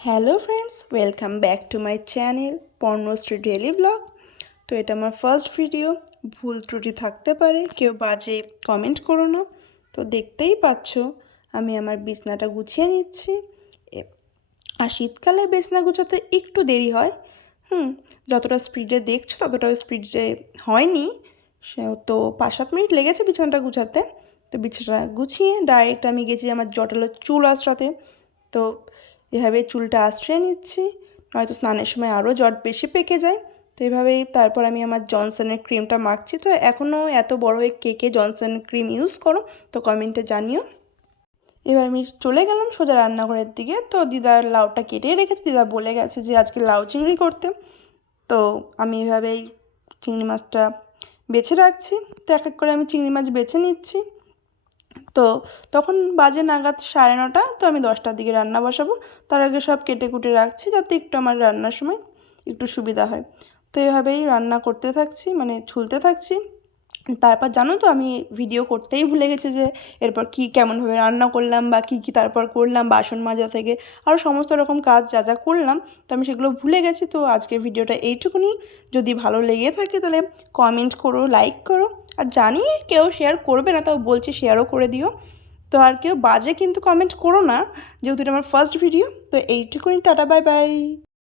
Hello friends, welcome back to my channel Parnashree daily blog. তো এটা আমার ফার্স্ট ভিডিও, ভুল ত্রুটি থাকতে পারে, কেউ বাজে কমেন্ট করো না। তো দেখতেই পাচ্ছ আমি আমার বিছনাটা গুছিয়ে নিচ্ছি। আর শীতকালে বিছনা গুছাতে একটু দেরি হয়। যতটা স্পিডে দেখছো ততটা স্পিডে হয়নি। তো 5-7 মিনিট লেগেছে বিছানাটা গুছাতে। তো বিছানা গুছিয়ে ডাইরেক্ট আমি গেছি আমার জটালো চুল আঁচড়াতে। তো এভাবে চুলটা আঁচড়ে নিচ্ছি, হয়তো স্নানের সময় আরও জট বেশি পেকে যায়। তো এভাবেই তারপর আমি আমার জনসনের ক্রিমটা মাখছি। তো এখনও এত বড় হয়ে কে কে জনসনের ক্রিম ইউজ করো তো কমেন্টে জানিও। এবার আমি চলে গেলাম সোজা রান্নাঘরের দিকে। তো দিদার লাউটা কেটে রেখেছে, দিদা বলে গেছে যে আজকে লাউ চিংড়ি করতে। তো আমি এভাবেই চিংড়ি মাছটা বেছে রাখছি। তো এক এক করে আমি চিংড়ি মাছ বেছে নিচ্ছি। তো তখন বাজে নাগাদ 9:30। তো আমি 10টার দিকে রান্না বসাবো। তার আগে সব কেটে কুটে রাখছি যাতে একটু আমার রান্নার সময় একটু সুবিধা হয়। তো এভাবেই রান্না করতে থাকছি, মানে ছুলতে থাকছি। তারপর জানো তো আমি ভিডিও করতেই ভুলে গেছি যে এরপর কী কেমনভাবে রান্না করলাম বা কী কী তারপর করলাম, বাসন মাজা থেকে আরও সমস্ত রকম কাজ যা যা করলাম। তো আমি সেগুলো ভুলে গেছি। তো আজকের ভিডিওটা এইটুকুনি। যদি ভালো লেগে থাকে তাহলে কমেন্ট করো, লাইক করো। আর জানি কেউ শেয়ার করবে না, তাও বলছি শেয়ারও করে দিও। তো আর কেউ বাজে কিন্তু কমেন্ট করো না, যেহেতু এটা আমার ফার্স্ট ভিডিও। তো এইটুকুনি, টাটা, বাই বাই।